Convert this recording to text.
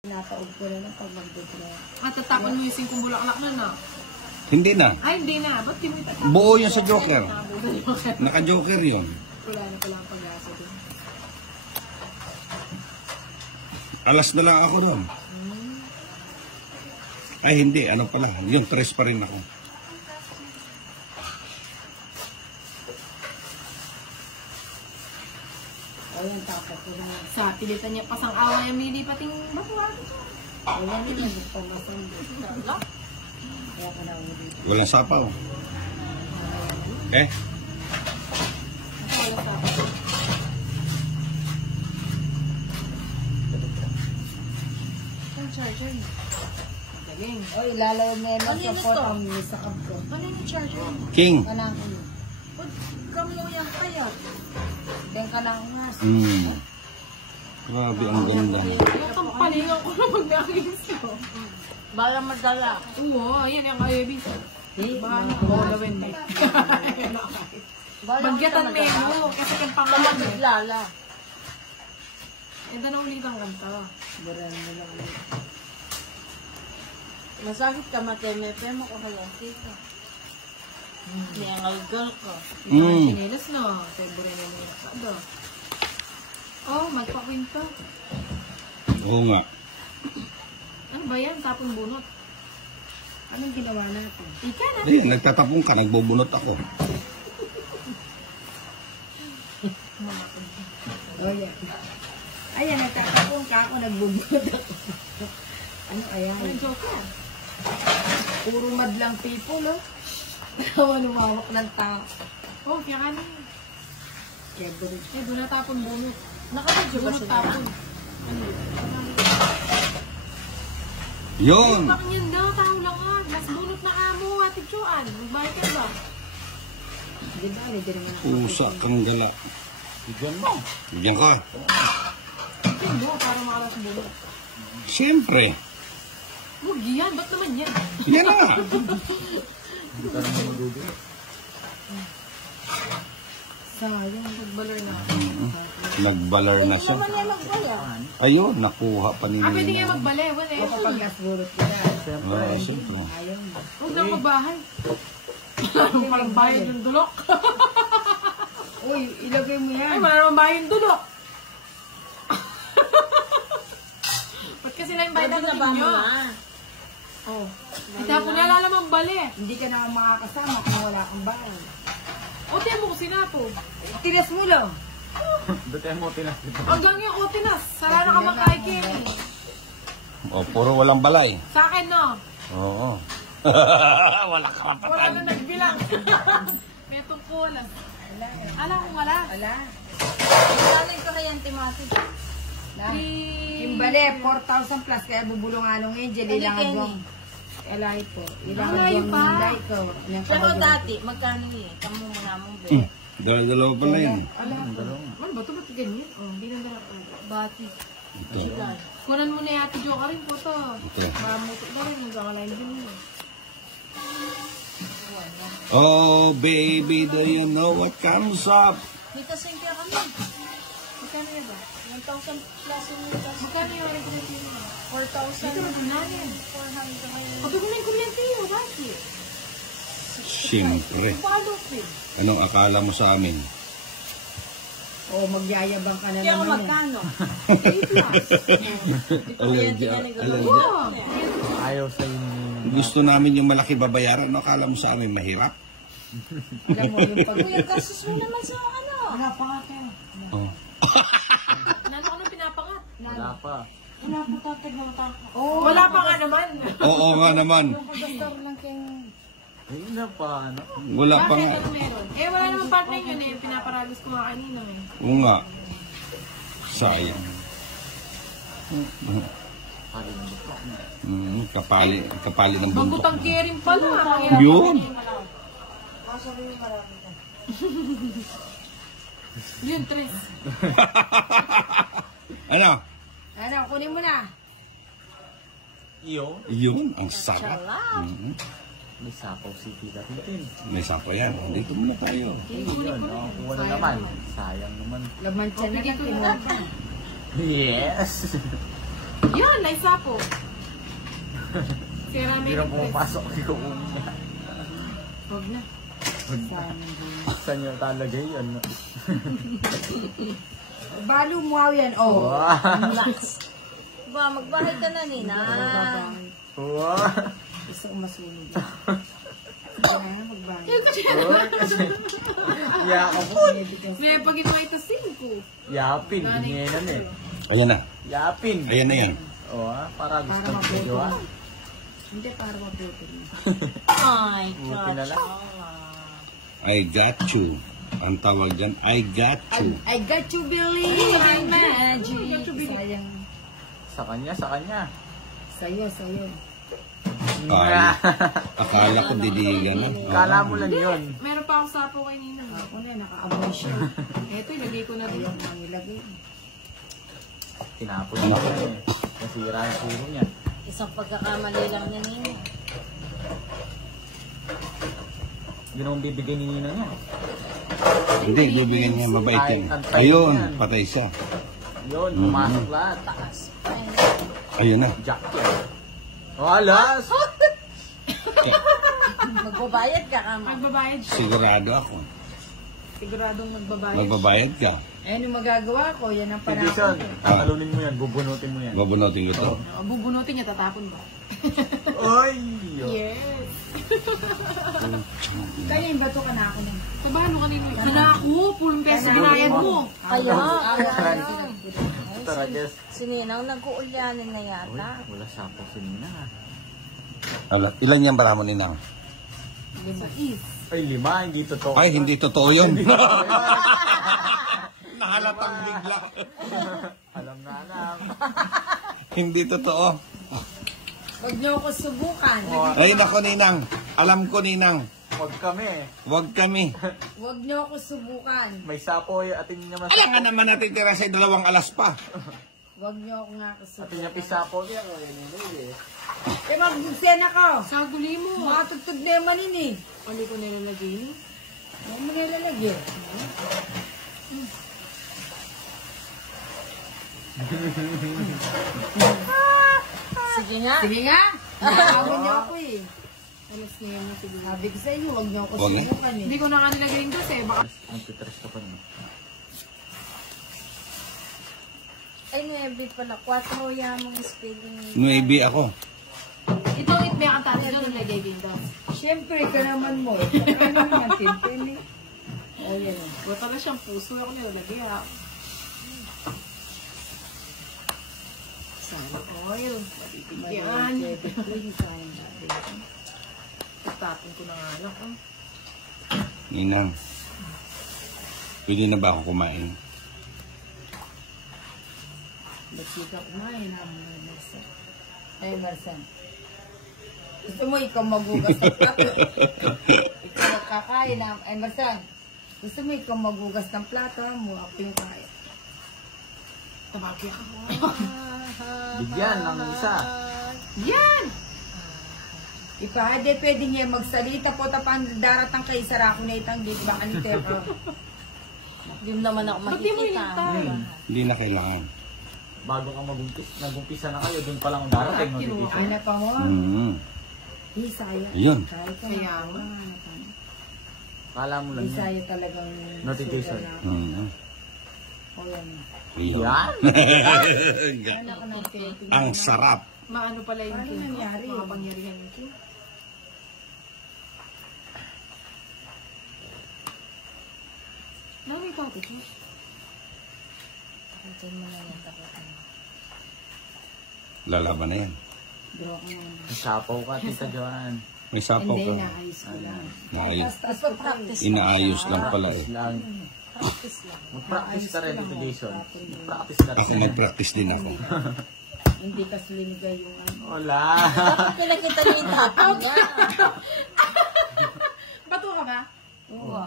Nataog ko na lang pag mag-declare. At tatapon mo yung 5 bulaklak na na. Hindi na. Ay, hindi na. Ba't di mo itatapon? Buo yun sa Joker. Naka-Joker yun. Wala na pala ang pag-asa din. Alas na lang ako nun. Ay, hindi. Ano pala? Yung 3 pa rin ako. Ayan, tapat ko na. Sa pilitan niya pasang awa yung mili pating bakla. Ayan, hindi mo pumasang dito. Kaya ka na ulit. Walang sapaw. Eh? Wala sa ang charger niya. Galing. Oy, lalaw na yun. Ano yun Support ito? ang misakab ko. Ano yung charger niya? King. Kanang ko. Ba't kamo yan kaya? Then kanang mas. Grabe, ang ganda. Nakampalingan ko na mag-nakis ko. Bala madala. Oo, ayan yung kayabi. Baka nakulawin na. Bagyatan mo yun. Kasi kang pangalan eh. Lala. Ito na ulit ang kanta. Buran mo lang ulit. Masakit ka mateme-pe mo ko halang tito. Niyangalgal ko. Sinilas no. Favorite na niya. Sado. Oh, magpakwinta. Oo nga. Ano ba yan? Tapon bunot. Anong ginawa natin? Ika na. Ayun, nagtatapong ka. Nagbubunot ako. Oh, yeah. Ayan, nagtatapong ka ako, nagbubulot ako. Ano kaya? Ano joke yan? Puro madlang people, oh. Tawa lumawak ng tao. Oh, kaya ka na. Kaya doon. Eh, doon na tapon bunot. Nakabadyo ba Bunot sila? tapon. Yun! Bakit yan daw? Tao lang nga. Mas bunot na amo, Ate Joan. Magbayad ka ba? Di ba? Hindi naman ako. Pusa kang gala. Bigyan mo. Bigyan ka. Tingin mo, para makalas bunot. Siyempre. Huwag yan. Ba't naman yan? Yan na. Hindi ka naman magugulo. Sayang. Nagbalor na. Nagbalar na siya. Naman yan magbaya. Ayun, nakuha pa ni Ah, pwede nga magbale. Wala O kapag eh. nasburot kita. Siyempre. Siyempre. Ayaw mo. Huwag lang magbahay. Parang bayad yung dulok. Uy, ilagay mo yan. Ay, parang bayad yung dulok. Ba't kasi lang bayad Pwede ang na ba inyo? mo? Oh. Hindi ako nalala mong bali. Hindi ka naman makakasama kung wala kang bahay. O, tiyan mo ko sinapo. Tinas mo lang. Dati mo tinakita. Hanggang yung otinas. Sala na ka makaigin. O, puro walang balay. Sa akin, no? Oo. Wala ka Wala rapatan. na nagbilang. May tungkulan. Alam ko wala. Ala. Ilalay ko na yan, Timothy. Kimbale, 4,000 plus. Kaya bubulungan ng Angel. Ilangan mo. Alay po. Ilangan Alayo mo. pa. Alay ko. Pero dati, magkano eh? Kamu mo namong be. Dalawa pa na yan. Ano ba ito? Ba't ganyan? Oh, hindi na dala. Bati. Ito. Kunan mo na yung Ate Jo ka rin po to. Ito. Mamutok na rin. Nagkakalain din mo. Oh, baby, do you know what comes up? Dito sa India kami. Magkano yan ba? 1,000 plus yung mitas. Magkano yung rin kumenti mo? 4,000. Ito, magkano 400 ngayon. Pag ko na yung kumenti mo, bakit? Siyempre. Paano eh? Anong akala mo sa amin? O, magyayabang ka na Kaya ako naman. magkano? 8 plus. Wow! Ayaw sa inyo. Gusto namin yung malaki babayaran. Ano akala mo sa amin mahirap? Alam mo, yung pag... Kuya, kasus mo naman sa ano. Wala pa nga kayo. Oh. Nano ka nang pinapangat? Wala pa. Wala pa tatag ng tako. Wala pa nga naman. Oo nga naman. Pag-gastar lang kayong... Ayun na pa. Ano? Wala pa Bakit nga. ano meron? Eh, wala naman partner yun eh. Pinaparagos ko nga kanina eh. Oo nga. Sayang. Kali ng bukla. Kapali ng Banggot bundok. ang caring pala. Yun. Yun, Tris. Ano? Ano, kunin mo na. Iyo. Yun, ang sarap. May sapaw si Tita Tintin. May sapa yan. Dito muna tayo. Yun, no? Kung wala naman. Sayang naman. Laman siya na Bigyan ko kinuha na pa. Yes. Yan, naisapo. Sira Hindi na pumapasok si Kuya. Huwag na. Saan nyo talagay yun? Balo mo yan, oh. Wow! Ba, magbahay ka na, Nina. Wow! Gusto ko masunog. Kaya magbahay. Yakapon! May pag ito 5. Yapin, ganyan eh. Ayan na. Yapin! Ayan na yan. Para gusto Para ng video ah. Hindi, para mabuti. Ay, Buti na lang. I got you. Ang tawag dyan, I got you. I got you, Billy. My magic. Sayang. Sa kanya, sa kanya. Sa'yo, sa'yo. Ay, akala ko diligan na. Kala mo lang yun. Meron pa akong sapo kay Nina. Ako na, nakaamoy siya. Eto, ilagay ko na rin. Ayaw nang ilagay. Tinapon mo na eh. Nasira yung puro niya. Isang pagkakamali lang na Nina. Hindi naman bibigay ni Nina niya. Hindi, bibigyan niya, mabait yan. Antay Ayun, yan. patay siya. Yun, pumasok lahat. Taas. Ayun na. Jack yan. Alas! Magbabayad ka, Kama. Magbabayad siya. Sigurado ako. Siguradong magbabayad. Magbabayad ka. Ayun yung magagawa ko. Yan ang Condition. panahon. Tatalunin mo yan, bubunutin mo yan. Babunutin ko to. Bubunutin niya, tatapon ba? Oy! Yes. Kaya yung bato ka na ako na. Sabano kanina? Sana ako, pulong peso binayad mo. Kaya, Tara, guys. si Ninang nag-uulyanin na Uy, yata. wala sapo si Nina. Ilan yan bara mo ninang? Ay, 5, hindi totoo. Ay, hindi totoo yun. Nahalatang bigla. Alam na alam. Hindi totoo. Huwag niyo ako subukan. Ay, nako ninang. Alam ko ninang. Huwag kami. Huwag kami. Huwag niyo ako subukan. May sapo yung atin niya mas... Ayan nga naman natin tira sa 2 alas pa. Huwag niyo ako nga Atin subukan. niya pisapo niya. O, yan yung Eh, mag-sena ka. Sa guli mo. Matugtog na yung manin eh. Hindi ko nilalagay ni. Huwag mo nilalagyan. Sige nga. Sige nga. Nakawin niyo ako eh. Alas niya mo siguro. Sabi ko sa inyo, huwag niyo ako Huwag eh. subukan eh. Hindi ko na nga nilagay yung kasi. Baka Magtitres ka pa naman. Ay, 9 pala. 4 yamang spelling. Maybe ako. ito it may ang tatay na nilagay dito. Siyempre, kalaman mo. Kalaman natin. Pwede. O yan eh. Buta na siyang puso ako nilalagay ha. Sana oil. Yan. Tapon ko na nga lang. Oh. Ninang. Pwede na ba ako kumain? Ba't di ka kumain na mga Marsan? Ay, Marsan. Gusto mo ikaw magugas ng plato? Ikaw nagkakain na. Ay, Marsan. Gusto mo ikaw magugas ng plato mo? Ako yung kain. Tabagi ako. Bigyan ng isa. Yan! Ipahade, pwede niya magsalita po tapan daratang kay Sarako na itang di ba kanito ko. Hindi mo naman ako Ba't di mo makikita. inintay? Hindi na kailangan. Bago ka nagumpisa na kayo, doon pa lang darating notification. Ay na pa mo. Isaya. Yun. Kahit ka Kaya na. Kala mo lang yun. Isaya talagang Notification. sugar na. O yan. Yan! Ano ka ng cake? Ang sarap. Maano pala yung Ano king ko? nangyari? Mga pangyarihan yung king. May package mo. Takutin mo na yan, takutin mo. Lalaban na yan. Draw ka naman. Sapaw ka, Tita Joanne. May sapaw Hindi, ko. naayos ko lang. Naayos. Tapos practice Inaayos lang pala eh. Lang. Practice lang. Mag-practice ka rin, Tita Jason. Mag-practice ka Ako rin. nag-practice din ako. Hindi ka slinigay yung ano. Wala! Bakit pinakita niyo yung tapon niya? Bato ka ba? Oo.